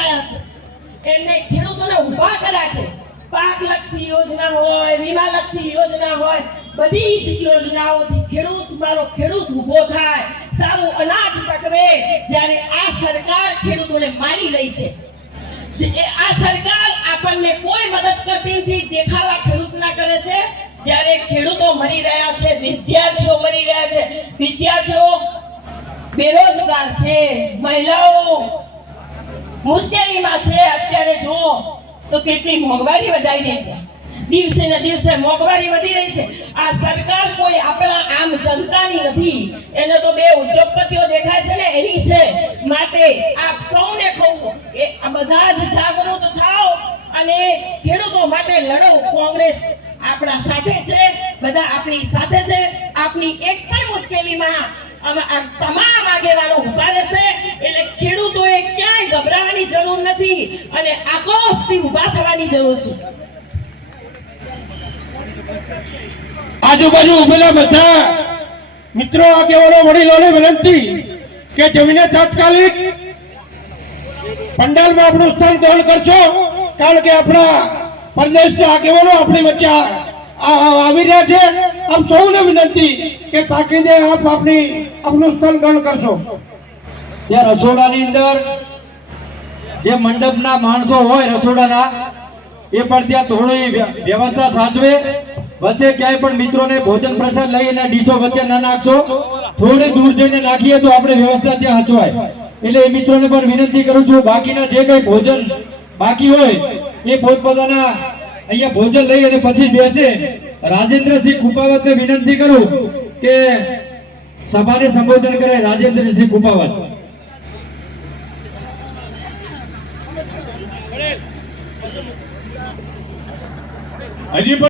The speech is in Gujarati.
બનાયા છે. એમને ખેડૂતોને ઊભા કર્યા છે. પાકલક્ષી યોજના હોય, વીમાલક્ષી યોજના હોય, બધી જ યોજનાઓથી ખેડૂત, મારો ખેડૂત ઊભો થાય. સારું અનાજ પકવે, જ્યારે આ સરકાર ખેડૂતોને મારી રહી છે. આ સરકાર આપણને કોઈ મદદ કરતી નથી, દેખાવા ખેડૂતના કરે છે. જ્યારે ખેડૂતો મરી રહ્યા છે, વિદ્યાર્થીઓ મરી રહ્યા છે. વિદ્યાર્થીઓ બેરોજગાર છે, મહિલાઓ મુશ્કેલીમાં છે, અત્યારે જુઓ, તો કેટલી મોંઘવારી વધારી રહી છે. દિવસે ને દિવસે મોંઘવારી વધી રહી છે. આ સરકાર કોઈ આપણા આમ જનતાની નથી. એને તો બે ઉદ્યોગપતિઓ દેખાય છે ને, એની છે. માટે આપ સૌને કહું, કે આ બધા જ જાગૃત થાઓ અને ખેડૂતો માટે લડો. કોંગ્રેસ આપણા સાથે છે, બધા આપણી સાથે છે. આપની એક પણ મુશ્કેલીમાં તમામ આગેવાનો ઊભા રહેશે. ગભરાવાની જરૂર નથી અને આક્રોશથી ઊભા થવાની જરૂર છે. આજુબાજુ ઉભેલા બધા મિત્રો આગેવાનો વડીલોને વિનંતી કે જમીને તાત્કાલિક પંડાલમાં આપણું સ્થાન ગ્રહણ કરશો કારણ કે આપણા પ્રદેશના આગેવાનો આપણી વચ્ચે આવી રહ્યા છે. આપ સૌને વિનંતી કે તાકીદે આપ આપણી આપનું સ્થાન ગ્રહણ કરશો. ત્યાં રસોડાની અંદર જે મંડપના માણસો હોય રસોડાના, એ પણ ત્યાં થોડી વ્યવસ્થા સાચવે. વચ્ચે ક્યાંય પણ મિત્રોને ભોજન પ્રસાદ લઈને ડીશો વચ્ચે ના નાખશો. થોડી દૂર જઈને નાખીએ તો આપણે વ્યવસ્થા ત્યાં હચવાય એટલે એ મિત્રોને પણ વિનંતી કરું છું, બાકીના જે કઈ ભોજન બાકી હોય, એ પોતપોતાના અહીંયા ભોજન લઈ અને પછી બેસે. રાજેન્દ્રસિંહ કુપાવતને વિનંતી કરું કે સભાને સંબોધન કરે રાજેન્દ્રસિંહ કુપાવત હજી પણ